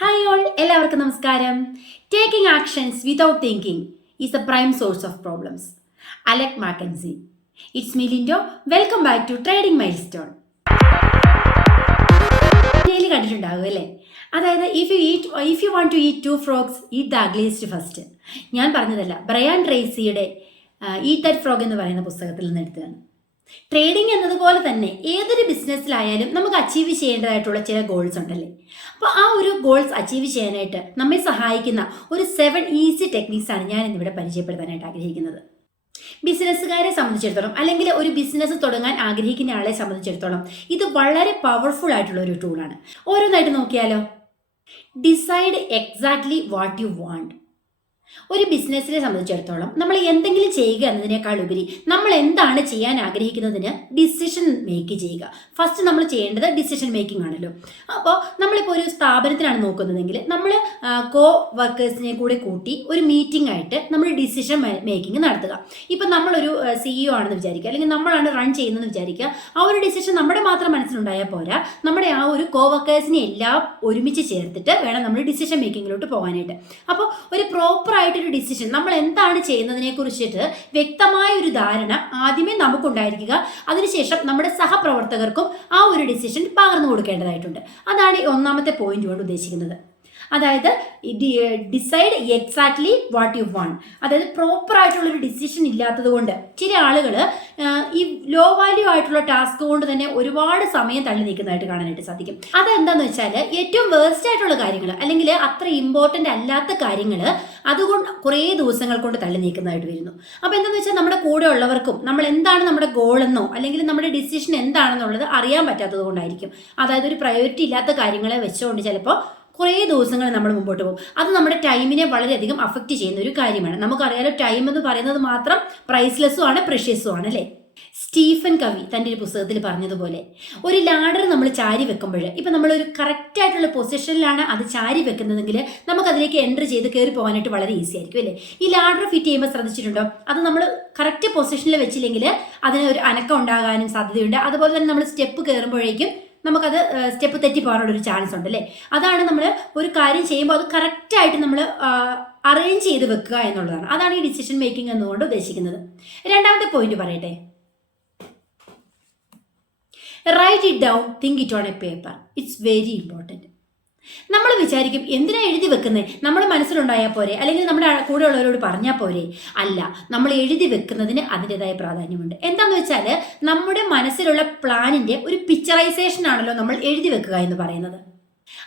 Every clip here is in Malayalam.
ഹായ് ഓൾ, എല്ലാവർക്കും നമസ്കാരം. Taking actions without thinking is the prime source of problems. Alec Mackenzie. It's me Lindo. Welcome back to trading milestone. കണ്ടിട്ടുണ്ടാകും അല്ലേ? അതായത് if you want to eat two frogs eat the ugliest first. ഞാൻ പറഞ്ഞതല്ല, ബ്രയാൻ ട്രേസിയുടെ ഈറ്റ് ദാറ്റ് ഫ്രോഗ് എന്ന് പറയുന്ന പുസ്തകത്തിൽ നിന്ന് എടുത്തതാണ്. ട്രേഡിംഗ് എന്നതുപോലെ തന്നെ ഏതൊരു ബിസിനസ്സിലായാലും നമുക്ക് അച്ചീവ് ചെയ്യേണ്ടതായിട്ടുള്ള ചില ഗോൾസ് ഉണ്ടല്ലേ. അപ്പോൾ ആ ഒരു ഗോൾസ് അച്ചീവ് ചെയ്യാനായിട്ട് നമ്മെ സഹായിക്കുന്ന ഒരു 7 ഈസി ടെക്നിക്സ് ആണ് ഞാൻ ഇന്നിവിടെ പരിചയപ്പെടുത്താനായിട്ട് ആഗ്രഹിക്കുന്നത്. ബിസിനസ്സുകാരെ സംബന്ധിച്ചിടത്തോളം അല്ലെങ്കിൽ ഒരു ബിസിനസ് തുടങ്ങാൻ ആഗ്രഹിക്കുന്ന ആളെ സംബന്ധിച്ചിടത്തോളം ഇത് വളരെ പവർഫുൾ ആയിട്ടുള്ള ഒരു ടൂളാണ്. ഓരോന്നായിട്ട് നോക്കിയാലോ. Decide exactly what you want. ഒരു ബിസിനസ്സിനെ സംബന്ധിച്ചിടത്തോളം നമ്മൾ എന്തെങ്കിലും ചെയ്യുക എന്നതിനേക്കാൾ ഉപരി നമ്മൾ എന്താണ് ചെയ്യാൻ ആഗ്രഹിക്കുന്നതിന് ഡിസിഷൻ മേക്ക് ചെയ്യുക. ഫസ്റ്റ് നമ്മൾ ചെയ്യേണ്ടത് ഡിസിഷൻ മേക്കിംഗ് ആണല്ലോ. അപ്പോൾ നമ്മളിപ്പോൾ ഒരു സ്ഥാപനത്തിനാണ് നോക്കുന്നതെങ്കിൽ നമ്മൾ കോ വർക്കേഴ്സിനെ കൂടെ കൂട്ടി ഒരു മീറ്റിംഗ് ആയിട്ട് നമ്മൾ ഡിസിഷൻ മേക്കിംഗ് നടത്തുക. ഇപ്പം നമ്മളൊരു CEO ആണെന്ന് വിചാരിക്കുക, അല്ലെങ്കിൽ നമ്മളാണ് റൺ ചെയ്യുന്നതെന്ന് വിചാരിക്കുക. ആ ഒരു ഡിസിഷൻ നമ്മുടെ മാത്രം മനസ്സിലുണ്ടായാൽ പോരാ, നമ്മുടെ ആ ഒരു കോ വർക്കേഴ്സിനെ എല്ലാം ഒരുമിച്ച് ചേർത്തിട്ട് വേണം നമ്മൾ ഡിസിഷൻ മേക്കിങ്ങിലോട്ട് പോകാനായിട്ട്. അപ്പോൾ ഒരു പ്രോപ്പർ ആയിട്ടൊരു ഡിസിഷൻ, നമ്മൾ എന്താണ് ചെയ്യുന്നതിനെ കുറിച്ചിട്ട് വ്യക്തമായ ഒരു ധാരണ ആദ്യമേ നമുക്കുണ്ടായിരിക്കുക. അതിനുശേഷം നമ്മുടെ സഹപ്രവർത്തകർക്കും ആ ഒരു ഡിസിഷൻ പകർന്നു കൊടുക്കേണ്ടതായിട്ടുണ്ട്. അതാണ് ഒന്നാമത്തെ പോയിന്റ് കൊണ്ട് ഉദ്ദേശിക്കുന്നത്. അതായത് decide exactly what you want. അതായത് പ്രോപ്പർ ആയിട്ടുള്ളൊരു ഡിസിഷൻ ഇല്ലാത്തത് കൊണ്ട് ചില ആളുകൾ ഈ ലോ വാല്യൂ ആയിട്ടുള്ള ടാസ്ക് കൊണ്ട് തന്നെ ഒരുപാട് സമയം തള്ളി നീക്കുന്നതായിട്ട് കാണാനായിട്ട് സാധിക്കും. അതെന്താണെന്ന് വെച്ചാൽ ഏറ്റവും വേസ്റ്റ് ആയിട്ടുള്ള കാര്യങ്ങൾ അല്ലെങ്കിൽ അത്ര ഇമ്പോർട്ടൻ്റ് അല്ലാത്ത കാര്യങ്ങൾ അതുകൊണ്ട് കുറേ ദിവസങ്ങൾ കൊണ്ട് തള്ളി നീക്കുന്നതായിട്ട് വരുന്നു. അപ്പോൾ എന്താണെന്ന് വെച്ചാൽ നമ്മുടെ കൂടെ ഉള്ളവർക്കും നമ്മൾ എന്താണ് നമ്മുടെ ഗോൾ എന്നോ അല്ലെങ്കിൽ നമ്മുടെ ഡിസിഷൻ എന്താണെന്നുള്ളത് അറിയാൻ പറ്റാത്തത് കൊണ്ടായിരിക്കും. അതായത് ഒരു പ്രയോറിറ്റി ഇല്ലാത്ത കാര്യങ്ങളെ വെച്ചുകൊണ്ട് ചിലപ്പോൾ കുറേ ദിവസങ്ങൾ നമ്മൾ മുമ്പോട്ട് പോകും. അത് നമ്മുടെ ടൈമിനെ വളരെയധികം അഫക്റ്റ് ചെയ്യുന്ന ഒരു കാര്യമാണ്. നമുക്കറിയാലോ, ടൈം എന്ന് പറയുന്നത് മാത്രം പ്രൈസ്ലെസ്സും ആണ്, പ്രഷ്യസും ആണ് അല്ലേ. സ്റ്റീഫൻ കവി തൻ്റെ ഒരു പുസ്തകത്തിൽ പറഞ്ഞതുപോലെ ഒരു ലാഡർ നമ്മൾ ചാരി വെക്കുമ്പോൾ, ഇപ്പം നമ്മളൊരു കറക്റ്റായിട്ടുള്ള പൊസിഷനിലാണ് അത് ചാരി വെക്കുന്നതെങ്കിൽ നമുക്കതിലേക്ക് എൻ്റർ ചെയ്ത് കയറി പോകാനായിട്ട് വളരെ ഈസി ആയിരിക്കും അല്ലേ. ഈ ലാഡർ ഫിറ്റ് ചെയ്യുമ്പോൾ ശ്രദ്ധിച്ചിട്ടുണ്ടോ, അത് നമ്മൾ കറക്റ്റ് പൊസിഷനിൽ വെച്ചില്ലെങ്കിൽ അതിന് ഒരു അനക്കം ഉണ്ടാകാനും സാധ്യതയുണ്ട്. അതുപോലെ തന്നെ നമ്മൾ സ്റ്റെപ്പ് കയറുമ്പോഴേക്കും നമുക്കത് സ്റ്റെപ്പ് തെറ്റി പോകാനുള്ള ഒരു ചാൻസ് ഉണ്ട് അല്ലേ. അതാണ് നമ്മൾ ഒരു കാര്യം ചെയ്യുമ്പോൾ അത് കറക്റ്റായിട്ട് നമ്മൾ അറേഞ്ച് ചെയ്ത് വെക്കുക എന്നുള്ളതാണ്. അതാണ് ഈ ഡിസിഷൻ മേക്കിംഗ് എന്നുകൊണ്ട് ഉദ്ദേശിക്കുന്നത്. രണ്ടാമത്തെ പോയിന്റ് പറയട്ടെ. Write it down, think it on a paper. It's very important. നമ്മൾ വിചാരിക്കും, എന്തിനാ എഴുതി വെക്കുന്നത്, നമ്മുടെ മനസ്സിലുണ്ടായാൽ പോരെ, അല്ലെങ്കിൽ നമ്മുടെ കൂടെ ഉള്ളവരോട് പറഞ്ഞാൽ പോരെ. അല്ല, നമ്മൾ എഴുതി വെക്കുന്നതിന് അതിൻ്റെതായ പ്രാധാന്യമുണ്ട്. എന്താണെന്ന് വെച്ചാൽ നമ്മുടെ മനസ്സിലുള്ള പ്ലാനിൻ്റെ ഒരു പിക്ചറൈസേഷൻ ആണല്ലോ നമ്മൾ എഴുതി വെക്കുക എന്ന് പറയുന്നത്.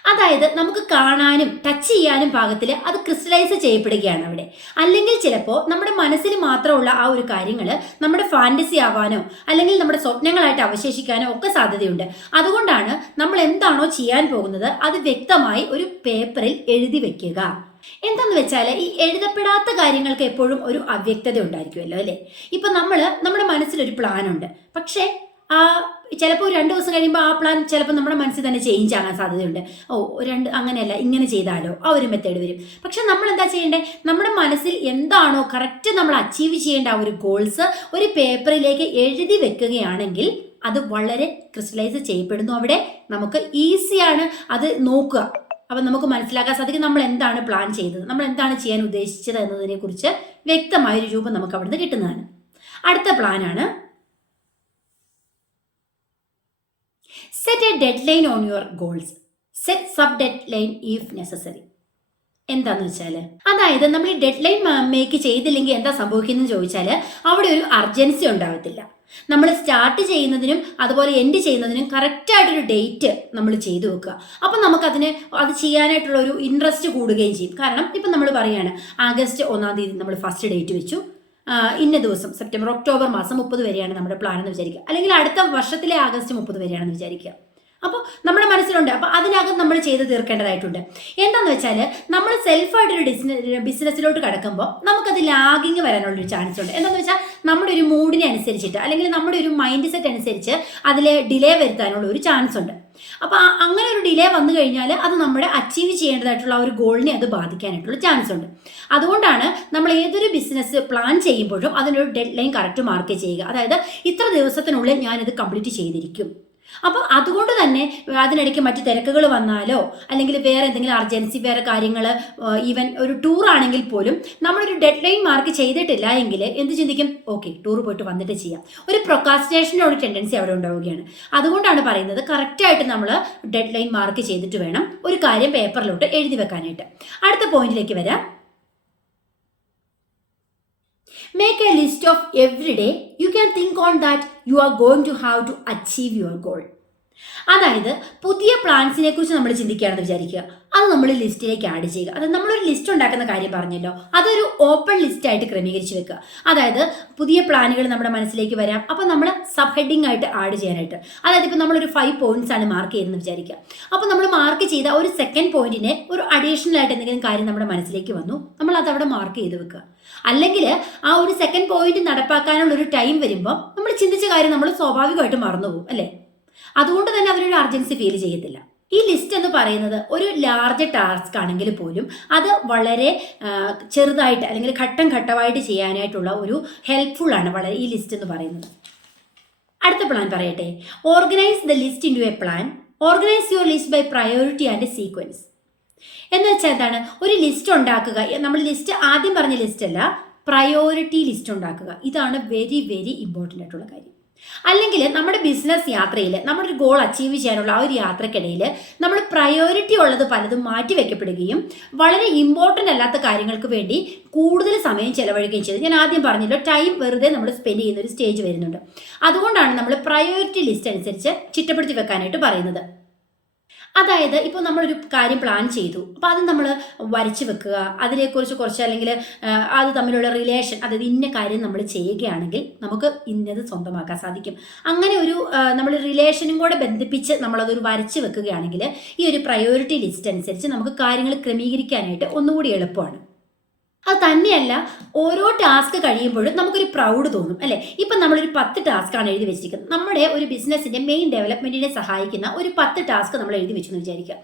അതായത് നമുക്ക് കാണാനും ടച്ച് ചെയ്യാനും പാകത്തിൽ അത് ക്രിസ്റ്റലൈസ് ചെയ്യപ്പെടുകയാണ് അവിടെ. അല്ലെങ്കിൽ ചിലപ്പോൾ നമ്മുടെ മനസ്സിൽ മാത്രമുള്ള ആ ഒരു കാര്യങ്ങൾ നമ്മുടെ ഫാൻറ്റസി ആവാനോ അല്ലെങ്കിൽ നമ്മുടെ സ്വപ്നങ്ങളായിട്ട് അവശേഷിക്കാനോ ഒക്കെ സാധ്യതയുണ്ട്. അതുകൊണ്ടാണ് നമ്മൾ എന്താണോ ചെയ്യാൻ പോകുന്നത് അത് വ്യക്തമായി ഒരു പേപ്പറിൽ എഴുതി വെക്കുക. എന്താന്ന് വെച്ചാൽ ഈ എഴുതപ്പെടാത്ത കാര്യങ്ങൾക്ക് എപ്പോഴും ഒരു അവ്യക്തത ഉണ്ടായിരിക്കുമല്ലോ അല്ലേ. ഇപ്പം നമ്മുടെ മനസ്സിലൊരു പ്ലാനുണ്ട്, പക്ഷേ ചിലപ്പോൾ 2 ദിവസം കഴിയുമ്പോൾ ആ പ്ലാൻ ചിലപ്പോൾ നമ്മുടെ മനസ്സിൽ തന്നെ ചേഞ്ച് ആകാൻ സാധ്യതയുണ്ട്. അങ്ങനെയല്ല, ഇങ്ങനെ ചെയ്താലോ, ആ ഒരു മെത്തേഡ് വരും. പക്ഷെ നമ്മൾ എന്താ ചെയ്യേണ്ടത്, നമ്മുടെ മനസ്സിൽ എന്താണോ കറക്റ്റ് നമ്മൾ അച്ചീവ് ചെയ്യേണ്ട ആ ഒരു ഗോൾസ് ഒരു പേപ്പറിലേക്ക് എഴുതി വെക്കുകയാണെങ്കിൽ അത് വളരെ ക്രിസ്റ്റലൈസ് ചെയ്യപ്പെടുന്നു. അവിടെ നമുക്ക് ഈസിയാണ് അത് നോക്കുക. അപ്പം നമുക്ക് മനസ്സിലാക്കാൻ സാധിക്കും നമ്മൾ എന്താണ് പ്ലാൻ ചെയ്തത്, നമ്മൾ എന്താണ് ചെയ്യാൻ ഉദ്ദേശിച്ചത് എന്നതിനെ കുറിച്ച് വ്യക്തമായൊരു രൂപം നമുക്ക് അവിടുന്ന് കിട്ടുന്നതാണ്. അടുത്ത പ്ലാനാണ് set A deadline on your goals. Set sub deadline if necessary. എന്താന്ന് വെച്ചാൽ, അതായത് നമ്മൾ ഈ ഡെഡ്ലൈൻ മേക്ക് ചെയ്തില്ലെങ്കിൽ എന്താ സംഭവിക്കുന്നതെന്ന് ചോദിച്ചാൽ അവിടെ ഒരു അർജൻസി ഉണ്ടാകത്തില്ല. നമ്മൾ സ്റ്റാർട്ട് ചെയ്യുന്നതിനും അതുപോലെ എൻഡ് ചെയ്യുന്നതിനും കറക്റ്റായിട്ടൊരു ഡേറ്റ് നമ്മൾ ചെയ്തു വെക്കുക. അപ്പം നമുക്കതിന് അത് ചെയ്യാനായിട്ടുള്ള ഒരു ഇൻട്രസ്റ്റ് കൂടുകയും ചെയ്യും. കാരണം ഇപ്പം നമ്മൾ പറയുകയാണ് ആഗസ്റ്റ് 1-ാം തീയതി നമ്മൾ ഫസ്റ്റ് ഡേറ്റ് വെച്ചു, ഇന്ന ദിവസം സെപ്റ്റംബർ ഒക്ടോബർ മാസം 30 വരെയാണ് നമ്മുടെ പ്ലാൻ എന്ന് വിചാരിക്കുക, അല്ലെങ്കിൽ അടുത്ത വർഷത്തിലെ ആഗസ്റ്റ് 30 വരെയാണെന്ന് വിചാരിക്കുക. അപ്പോൾ നമ്മുടെ മനസ്സിലുണ്ട്, അപ്പോൾ അതിനകം നമ്മൾ ചെയ്ത് തീർക്കേണ്ടതായിട്ടുണ്ട്. എന്താണെന്ന് വെച്ചാൽ നമ്മൾ സെൽഫായിട്ടൊരു ബിസിനസ്സിലോട്ട് കിടക്കുമ്പോൾ നമുക്കത് ലാഗിങ് വരാനുള്ളൊരു ചാൻസ് ഉണ്ട്. എന്താണെന്ന് വെച്ചാൽ നമ്മുടെ ഒരു മൂഡിനെ അനുസരിച്ചിട്ട് അല്ലെങ്കിൽ നമ്മുടെ ഒരു മൈൻഡ് സെറ്റ് അനുസരിച്ച് അതിൽ ഡിലേ വരുത്താനുള്ള ഒരു ചാൻസ് ഉണ്ട്. അപ്പോൾ അങ്ങനെ ഒരു ഡിലേ വന്നു കഴിഞ്ഞാൽ അത് നമ്മുടെ അച്ചീവ് ചെയ്യേണ്ടതായിട്ടുള്ള ഒരു ഗോളിനെ അത് ബാധിക്കാനായിട്ടുള്ള ചാൻസ് ഉണ്ട്. അതുകൊണ്ടാണ് നമ്മൾ ഏതൊരു ബിസിനസ് പ്ലാൻ ചെയ്യുമ്പോഴും അതിനൊരു ഡെഡ് ലൈൻ കറക്റ്റ് മാർക്ക് ചെയ്യുക. അതായത് ഇത്ര ദിവസത്തിനുള്ളിൽ ഞാനിത് കംപ്ലീറ്റ് ചെയ്തിരിക്കും, അപ്പം അതുകൊണ്ട് തന്നെ അതിനിടയ്ക്ക് മറ്റു തിരക്കുകൾ വന്നാലോ അല്ലെങ്കിൽ വേറെ എന്തെങ്കിലും അർജൻസി വേറെ കാര്യങ്ങൾ, ഈവൻ ഒരു ടൂർ ആണെങ്കിൽ പോലും നമ്മളൊരു ഡെഡ് ലൈൻ മാർക്ക് ചെയ്തിട്ടില്ല എങ്കിൽ എന്ത് ചിന്തിക്കും? ഓക്കെ, ടൂർ പോയിട്ട് വന്നിട്ട് ചെയ്യാം. ഒരു പ്രൊക്കാസ്റ്റിനേഷൻ്റെ ഒരു ടെൻഡൻസി അവിടെ ഉണ്ടാവുകയാണ്. അതുകൊണ്ടാണ് പറയുന്നത് കറക്റ്റായിട്ട് നമ്മൾ ഡെഡ് ലൈൻ മാർക്ക് ചെയ്തിട്ട് വേണം ഒരു കാര്യം പേപ്പറിലോട്ട് എഴുതി വെക്കാനായിട്ട്. അടുത്ത പോയിന്റിലേക്ക് വരാം. Make a list of every day you can think on that you are going to have to achieve your goal. അതായത് പുതിയ പ്ലാൻസിനെ കുറിച്ച് നമ്മൾ ചിന്തിക്കുകയാണെന്ന് വിചാരിക്കുക, അത് നമ്മൾ ലിസ്റ്റിലേക്ക് ആഡ് ചെയ്യുക. അത് നമ്മളൊരു ലിസ്റ്റ് ഉണ്ടാക്കുന്ന കാര്യം പറഞ്ഞല്ലോ, അതൊരു ഓപ്പൺ ലിസ്റ്റ് ആയിട്ട് ക്രമീകരിച്ച് വെക്കുക. അതായത് പുതിയ പ്ലാനുകൾ നമ്മുടെ മനസ്സിലേക്ക് വരാം, അപ്പോൾ നമ്മൾ സബ് ഹെഡിങ് ആയിട്ട് ആഡ് ചെയ്യാനായിട്ട്. അതായത് ഇപ്പോൾ നമ്മളൊരു 5 പോയിന്റ്സ് ആണ് മാർക്ക് ചെയ്തെന്ന് വിചാരിക്കുക. അപ്പോൾ നമ്മൾ മാർക്ക് ചെയ്ത ഒരു സെക്കൻഡ് പോയിന്റിനെ ഒരു അഡീഷണൽ ആയിട്ട് എന്തെങ്കിലും കാര്യം നമ്മുടെ മനസ്സിലേക്ക് വന്നു, നമ്മൾ അത് അവിടെ മാർക്ക് ചെയ്ത് വെക്കുക. അല്ലെങ്കിൽ ആ ഒരു സെക്കൻഡ് പോയിന്റ് നടപ്പാക്കാനുള്ള ഒരു ടൈം വരുമ്പോൾ നമ്മൾ ചിന്തിച്ച കാര്യം നമ്മൾ സ്വാഭാവികമായിട്ട് മറന്നുപോകും അല്ലേ. അതുകൊണ്ട് തന്നെ അവരൊരു അർജൻസി ഫീൽ ചെയ്യത്തില്ല. ഈ ലിസ്റ്റ് എന്ന് പറയുന്നത് ഒരു ലാർജ് ടാസ്ക് ആണെങ്കിൽ പോലും അത് വളരെ ചെറുതായിട്ട് അല്ലെങ്കിൽ ഘട്ടം ഘട്ടമായിട്ട് ചെയ്യാനായിട്ടുള്ള ഒരു ഹെൽപ്ഫുൾ ആണ് വളരെ ഈ ലിസ്റ്റ് എന്ന് പറയുന്നത്. അടുത്ത പ്ലാൻ പറയട്ടെ. Organise the list into a plan. Organise your list by priority and sequence. എന്ന് വെച്ചാൽ എന്താണ്? ഒരു ലിസ്റ്റ് ഉണ്ടാക്കുക. നമ്മൾ ലിസ്റ്റ് ആദ്യം പറഞ്ഞ ലിസ്റ്റ് അല്ല, പ്രയോറിറ്റി ലിസ്റ്റ് ഉണ്ടാക്കുക. ഇതാണ് വെരി വെരി ഇമ്പോർട്ടൻ്റ് ആയിട്ടുള്ള കാര്യം. അല്ലെങ്കിൽ നമ്മുടെ ബിസിനസ് യാത്രയിൽ നമ്മുടെ ഒരു ഗോൾ അച്ചീവ് ചെയ്യാനുള്ള ആ ഒരു യാത്രക്കിടയിൽ നമ്മൾ പ്രയോറിറ്റി ഉള്ളത് പലതും മാറ്റി വെക്കപ്പെടുകയും വളരെ ഇമ്പോർട്ടൻ്റ് അല്ലാത്ത കാര്യങ്ങൾക്ക് വേണ്ടി കൂടുതൽ സമയം ചെലവഴിക്കുകയും ചെയ്തു. ഞാൻ ആദ്യം പറഞ്ഞല്ലോ, ടൈം വെറുതെ നമ്മൾ സ്പെൻഡ് ചെയ്യുന്ന ഒരു സ്റ്റേജ് വരുന്നുണ്ട്. അതുകൊണ്ടാണ് നമ്മൾ പ്രയോറിറ്റി ലിസ്റ്റ് അനുസരിച്ച് ചിട്ടപ്പെടുത്തി വെക്കാനായിട്ട് പറയുന്നത്. അതായത് ഇപ്പോൾ നമ്മളൊരു കാര്യം പ്ലാൻ ചെയ്തു, അപ്പോൾ അത് നമ്മൾ വരച്ച് വെക്കുക. അതിനെക്കുറിച്ച് കുറച്ച് അല്ലെങ്കിൽ അത് തമ്മിലുള്ള റിലേഷൻ, അതായത് ഇന്ന കാര്യം നമ്മൾ ചെയ്യുകയാണെങ്കിൽ നമുക്ക് ഇന്നത് സ്വന്തമാക്കാൻ സാധിക്കും. അങ്ങനെ ഒരു നമ്മൾ റിലേഷനും കൂടെ ബന്ധിപ്പിച്ച് നമ്മളതൊരു വരച്ച് വെക്കുകയാണെങ്കിൽ ഈ ഒരു പ്രയോറിറ്റി ലിസ്റ്റ് അനുസരിച്ച് നമുക്ക് കാര്യങ്ങൾ ക്രമീകരിക്കാനായിട്ട് ഒന്നുകൂടി എളുപ്പമാണ്. അത് തന്നെയല്ല, ഓരോ ടാസ്ക് കഴിയുമ്പോഴും നമുക്കൊരു പ്രൗഡ് തോന്നും അല്ലേ. ഇപ്പം നമ്മളൊരു 10 ടാസ്ക്കാണ് എഴുതി വെച്ചിരിക്കുന്നത്. നമ്മുടെ ഒരു ബിസിനസ്സിൻ്റെ മെയിൻ ഡെവലപ്മെൻറ്റിനെ സഹായിക്കുന്ന ഒരു 10 ടാസ്ക് നമ്മൾ എഴുതി വെച്ചെന്ന് വിചാരിക്കുക.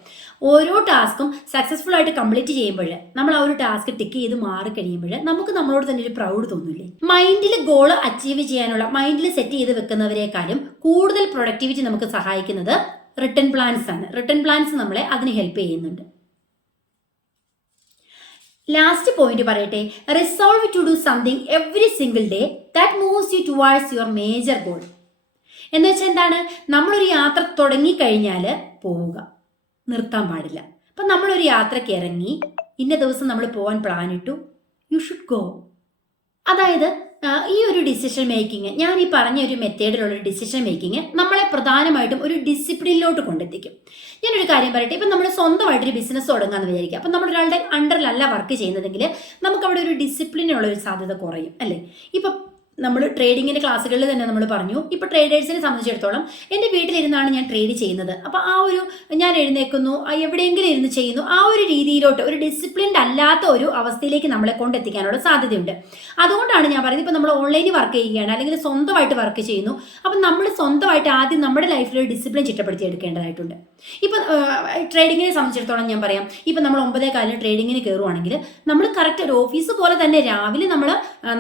ഓരോ ടാസ്കും സക്സസ്ഫുൾ ആയിട്ട് കംപ്ലീറ്റ് ചെയ്യുമ്പോൾ, നമ്മൾ ആ ഒരു ടാസ്ക് ടിക്ക് ചെയ്ത് മാറി കഴിയുമ്പോൾ നമുക്ക് നമ്മളോട് തന്നെ ഒരു പ്രൗഡ് തോന്നില്ലേ. മൈൻഡിൽ ഗോൾ അച്ചീവ് ചെയ്യാനുള്ള, മൈൻഡിൽ സെറ്റ് ചെയ്ത് വെക്കുന്നവരെക്കാളും കൂടുതൽ പ്രൊഡക്ടിവിറ്റി നമുക്ക് സഹായിക്കുന്നത് റിട്ടൺ പ്ലാൻസ് ആണ്. റിട്ടൺ പ്ലാൻസ് നമ്മളെ അതിന് ഹെൽപ്പ് ചെയ്യുന്നുണ്ട്. ലാസ്റ്റ് പോയിന്റ് പറയട്ടെ. Resolve to do something every single day that moves you towards your major goal. എന്ന് വെച്ചാൽ എന്താണ്? നമ്മളൊരു യാത്ര തുടങ്ങിക്കഴിഞ്ഞാൽ പോവുക, നിർത്താൻ പാടില്ല. അപ്പം നമ്മളൊരു യാത്രയ്ക്ക് ഇറങ്ങി, ഇന്ന ദിവസം നമ്മൾ പോകാൻ പ്ലാൻ ഇട്ടു, യു ഷുഡ് ഗോ. അതായത് ഈ ഒരു ഡിസിഷൻ മേക്കിങ്, ഞാൻ ഈ പറഞ്ഞ ഒരു മെത്തേഡിലുള്ള ഒരു ഡിസിഷൻ മേക്കിങ് നമ്മളെ പ്രധാനമായിട്ടും ഒരു ഡിസിപ്ലിനിലോട്ട് കൊണ്ടെത്തിക്കും. ഞാനൊരു കാര്യം പറയട്ടെ. ഇപ്പം നമ്മൾ സ്വന്തമായിട്ടൊരു ബിസിനസ് തുടങ്ങാമെന്ന് വിചാരിക്കുക. അപ്പം നമ്മളൊരാളുടെ അണ്ടറിലല്ല വർക്ക് ചെയ്യുന്നതെങ്കിൽ നമുക്കവിടെ ഒരു ഡിസിപ്ലിനുള്ള ഒരു സാധ്യത കുറയും അല്ലേ. ഇപ്പം നമ്മൾ ട്രേഡിങ്ങിൻ്റെ ക്ലാസ്സുകളിൽ തന്നെ നമ്മൾ പറഞ്ഞു, ഇപ്പോൾ ട്രേഡേഴ്സിനെ സംബന്ധിച്ചിടത്തോളം എൻ്റെ വീട്ടിലിരുന്നാണ് ഞാൻ ട്രേഡ് ചെയ്യുന്നത്. അപ്പോൾ ആ ഒരു ഞാൻ എഴുന്നേൽക്കുന്നു, എവിടെയെങ്കിലും ഇരുന്ന് ചെയ്യുന്നു, ആ ഒരു രീതിയിലോട്ട് ഒരു ഡിസിപ്ലിൻഡ് അല്ലാത്ത ഒരു അവസ്ഥയിലേക്ക് നമ്മളെ കൊണ്ടെത്തിക്കാനുള്ള സാധ്യതയുണ്ട്. അതുകൊണ്ടാണ് ഞാൻ പറയുന്നത്, ഇപ്പോൾ നമ്മൾ ഓൺലൈനിൽ വർക്ക് ചെയ്യുകയാണ് അല്ലെങ്കിൽ സ്വന്തമായിട്ട് വർക്ക് ചെയ്യുന്നു, അപ്പം നമ്മൾ സ്വന്തമായിട്ട് ആദ്യം നമ്മുടെ ലൈഫിൽ ഒരു ഡിസിപ്ലിൻ ചിട്ടപ്പെടുത്തി എടുക്കേണ്ടതായിട്ടുണ്ട്. ഇപ്പം ട്രേഡിങ്ങിനെ സംബന്ധിച്ചിടത്തോളം ഞാൻ പറയാം, ഇപ്പം നമ്മൾ 9:15 ട്രേഡിങ്ങിന് കയറുവാണെങ്കിൽ നമ്മൾ കറക്റ്റ് ഒരു ഓഫീസ് പോലെ തന്നെ രാവിലെ നമ്മൾ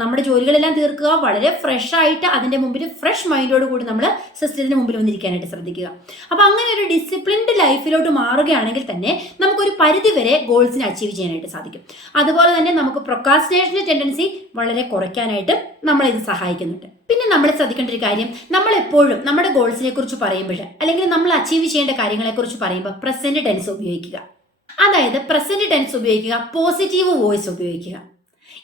നമ്മുടെ ജോലികളെല്ലാം തീർക്കുക, വളരെ ഫ്രഷ് ആയിട്ട് അതിൻ്റെ മുമ്പിൽ ഫ്രഷ് മൈൻഡോട് കൂടി നമ്മൾ സിസ്റ്റത്തിന് മുമ്പിൽ വന്നിരിക്കാനായിട്ട് ശ്രദ്ധിക്കുക. അപ്പോൾ അങ്ങനെ ഒരു ഡിസിപ്ലിൻഡ് ലൈഫിലോട്ട് മാറുകയാണെങ്കിൽ തന്നെ നമുക്കൊരു പരിധിവരെ ഗോൾസിനെ അച്ചീവ് ചെയ്യാനായിട്ട് സാധിക്കും. അതുപോലെ തന്നെ നമുക്ക് പ്രൊക്കാസ്റ്റിനേഷൻ്റെ ടെൻഡൻസി വളരെ കുറയ്ക്കാനായിട്ട് നമ്മളിത് സഹായിക്കുന്നുണ്ട്. പിന്നെ നമ്മൾ ശ്രദ്ധിക്കേണ്ട ഒരു കാര്യം, നമ്മളെപ്പോഴും നമ്മുടെ ഗോൾസിനെ കുറിച്ച് പറയുമ്പോൾ അല്ലെങ്കിൽ നമ്മൾ അച്ചീവ് ചെയ്യേണ്ട കാര്യങ്ങളെക്കുറിച്ച് പറയുമ്പോൾ പ്രസന്റ് ടെൻസ് ഉപയോഗിക്കുക. അതായത് പ്രസന്റ് ടെൻസ് ഉപയോഗിക്കുക, പോസിറ്റീവ് വോയിസ് ഉപയോഗിക്കുക.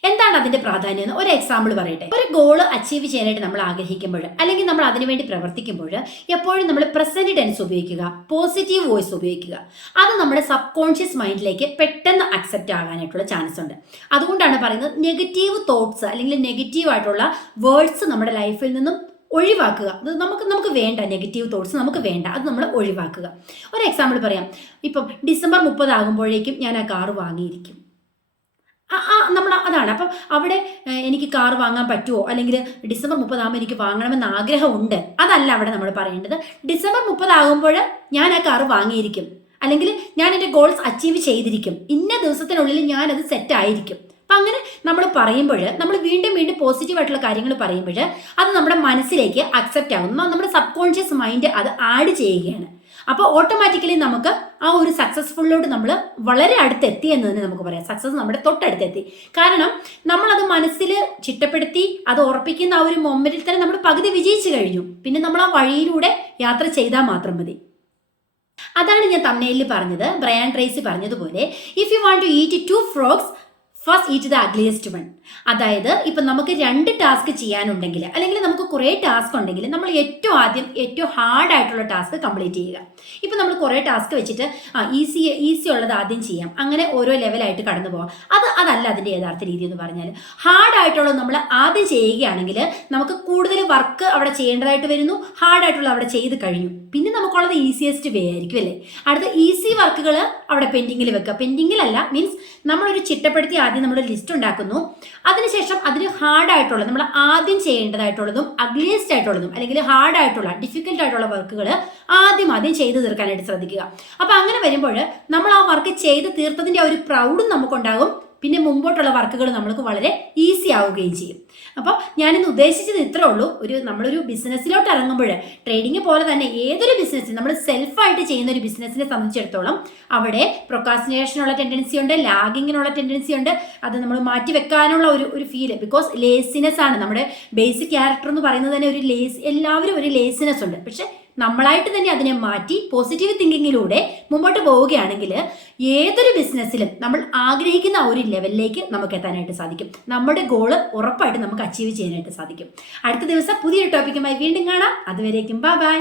എന്താണ് അതിന്റെ പ്രാധാന്യം എന്ന് ഒരു എക്സാമ്പിൾ പറയട്ടെ. ഒരു ഗോൾ അച്ചീവ് ചെയ്യാനായിട്ട് നമ്മൾ ആഗ്രഹിക്കുമ്പോൾ അല്ലെങ്കിൽ നമ്മൾ അതിനുവേണ്ടി പ്രവർത്തിക്കുമ്പോൾ എപ്പോഴും നമ്മൾ പ്രസന്റ് ടെൻസ് ഉപയോഗിക്കുക, പോസിറ്റീവ് വോയിസ് ഉപയോഗിക്കുക. അത് നമ്മുടെ സബ് കോൺഷ്യസ് മൈൻഡിലേക്ക് പെട്ടെന്ന് അക്സെപ്റ്റ് ആകാനായിട്ടുള്ള ചാൻസ് ഉണ്ട്. അതുകൊണ്ടാണ് പറയുന്നത് നെഗറ്റീവ് തോട്ട്സ് അല്ലെങ്കിൽ നെഗറ്റീവ് ആയിട്ടുള്ള വേർഡ്സ് നമ്മുടെ ലൈഫിൽ നിന്നും ഒഴിവാക്കുക. അത് നമുക്ക് വേണ്ട, നെഗറ്റീവ് തോട്ട്സ് നമുക്ക് വേണ്ട, അത് നമ്മൾ ഒഴിവാക്കുക. ഒരു എക്സാമ്പിൾ പറയാം. ഇപ്പം ഡിസംബർ 30 ആകുമ്പോഴേക്കും ഞാൻ ആ കാറ് വാങ്ങിയിരിക്കും. നമ്മൾ അതാണ്. അപ്പം അവിടെ എനിക്ക് കാർ വാങ്ങാൻ പറ്റുമോ, അല്ലെങ്കിൽ ഡിസംബർ 30 ആകുമ്പോൾ എനിക്ക് വാങ്ങണമെന്ന് ആഗ്രഹമുണ്ട്, അതല്ല അവിടെ നമ്മൾ പറയേണ്ടത്. ഡിസംബർ 30 ആകുമ്പോൾ ഞാൻ ആ കാർ വാങ്ങിയിരിക്കും, അല്ലെങ്കിൽ ഞാൻ എൻ്റെ ഗോൾസ് അച്ചീവ് ചെയ്തിരിക്കും, ഇന്ന ദിവസത്തിനുള്ളിൽ ഞാനത് സെറ്റ് ആയിരിക്കും. അപ്പം അങ്ങനെ നമ്മൾ പറയുമ്പോൾ, നമ്മൾ വീണ്ടും വീണ്ടും പോസിറ്റീവായിട്ടുള്ള കാര്യങ്ങൾ പറയുമ്പോൾ അത് നമ്മുടെ മനസ്സിലേക്ക് അക്സെപ്റ്റ് ആകുന്നു, നമ്മുടെ സബ് കോൺഷ്യസ് മൈൻഡ് അത് ആഡ് ചെയ്യുകയാണ്. അപ്പോൾ ഓട്ടോമാറ്റിക്കലി നമുക്ക് ആ ഒരു സക്സസ്ഫുള്ളിലോട്ട് നമ്മൾ വളരെ അടുത്തെത്തി എന്ന് തന്നെ നമുക്ക് പറയാം. സക്സസ് നമ്മുടെ തൊട്ടടുത്തെത്തി. കാരണം നമ്മളത് മനസ്സിൽ ചിട്ടപ്പെടുത്തി അത് ഉറപ്പിക്കുന്ന ആ ഒരു മൊമെന്റിൽ തന്നെ നമ്മൾ പകുതി വിജയിച്ചു കഴിഞ്ഞു. പിന്നെ നമ്മൾ ആ വഴിയിലൂടെ യാത്ര ചെയ്താൽ മാത്രം മതി. അതാണ് ഞാൻ തംബ്നെയിലിൽ പറഞ്ഞത്. ബ്രയാൻ ട്രേസി പറഞ്ഞതുപോലെ, if you want to eat 2 frogs, first eat the ugliest one. അതായത് ഇപ്പം നമുക്ക് 2 ടാസ്ക് ചെയ്യാനുണ്ടെങ്കിൽ, അല്ലെങ്കിൽ നമുക്ക് കുറേ ടാസ്ക് ഉണ്ടെങ്കിൽ, നമ്മൾ ഏറ്റവും ഹാർഡ് ആയിട്ടുള്ള ടാസ്ക് കംപ്ലീറ്റ് ചെയ്യുക. ഇപ്പം നമ്മൾ കുറേ ടാസ്ക് വെച്ചിട്ട് ഈസി ഉള്ളത് ആദ്യം ചെയ്യാം, അങ്ങനെ ഓരോ ലെവലായിട്ട് കടന്നു പോകാം. അതല്ല അതിൻ്റെ യഥാർത്ഥ രീതി എന്ന് പറഞ്ഞാൽ. ഹാർഡ് ആയിട്ടുള്ളത് നമ്മൾ ആദ്യം ചെയ്യുകയാണെങ്കിൽ നമുക്ക് കൂടുതൽ വർക്ക് അവിടെ ചെയ്യേണ്ടതായിട്ട് വരുന്നു. ഹാർഡ് ആയിട്ടുള്ളത് അവിടെ ചെയ്ത് കഴിഞ്ഞു, പിന്നെ നമുക്കുള്ളത് ഈസിയസ്റ്റ് വേ ആയിരിക്കും അല്ലേ. അടുത്ത ഈസി വർക്കുകൾ അവിടെ പെൻഡിങ്ങിൽ വെക്കുക. പെൻഡിങ്ങിലല്ല, മീൻസ് നമ്മളൊരു ചിട്ടപ്പെടുത്തി ആദ്യം നമ്മൾ ലിസ്റ്റ് ഉണ്ടാക്കുന്നു. അതിനുശേഷം അതിന് ഹാർഡ് ആയിട്ടുള്ള, നമ്മൾ ആദ്യം ചെയ്യേണ്ടതായിട്ടുള്ളതും അഗ്ലിയസ്റ്റ് ആയിട്ടുള്ളതും അല്ലെങ്കിൽ ഹാർഡ് ആയിട്ടുള്ള ഡിഫിക്കൽട്ട് ആയിട്ടുള്ള വർക്കുകൾ ആദ്യം ചെയ്ത് തീർക്കാനായിട്ട് ശ്രദ്ധിക്കുക. അപ്പം അങ്ങനെ വരുമ്പോൾ നമ്മൾ ആ വർക്ക് ചെയ്ത് തീർത്തതിൻ്റെ ആ ഒരു പ്രൗഡും നമുക്കുണ്ടാകും. പിന്നെ മുമ്പോട്ടുള്ള വർക്കുകൾ നമ്മൾക്ക് വളരെ ഈസി ആവുകയും ചെയ്യും. അപ്പോൾ ഞാനിന്ന് ഉദ്ദേശിച്ചത് ഇത്രേ ഉള്ളൂ. നമ്മളൊരു ബിസിനസ്സിലോട്ട് ഇറങ്ങുമ്പോൾ, ട്രേഡിങ് പോലെ തന്നെ ഏതൊരു ബിസിനസ്സിൽ നമ്മൾ സെൽഫായിട്ട് ചെയ്യുന്ന ഒരു ബിസിനസ്സിനെ സംബന്ധിച്ചിടത്തോളം അവിടെ പ്രൊക്കാസ്റ്റിനേഷനുള്ള ടെൻഡൻസി ഉണ്ട്, ലാഗിങ്ങിനുള്ള ടെൻഡൻസി ഉണ്ട്. അത് നമ്മൾ മാറ്റി വെക്കാനുള്ള ഒരു ഫീല്, ബിക്കോസ് ലേസിനെസ് ആണ് നമ്മുടെ ബേസിക് ക്യാരക്ടർ എന്ന് പറയുന്നത് തന്നെ. എല്ലാവരും ഒരു ലേസിനെസ് ഉണ്ട്. പക്ഷെ നമ്മളായിട്ട് തന്നെ അതിനെ മാറ്റി പോസിറ്റീവ് തിങ്കിങ്ങിലൂടെ മുമ്പോട്ട് പോവുകയാണെങ്കിൽ ഏതൊരു ബിസിനസ്സിലും നമ്മൾ ആഗ്രഹിക്കുന്ന ആ ഒരു ലെവലിലേക്ക് നമുക്ക് എത്താനായിട്ട് സാധിക്കും. നമ്മുടെ ഗോള് ഉറപ്പായിട്ട് നമുക്ക് അച്ചീവ് ചെയ്യാനായിട്ട് സാധിക്കും. അടുത്ത ദിവസം പുതിയൊരു ടോപ്പിക്കുമായി വീണ്ടും കാണാം. അതുവരേക്കും ബൈ.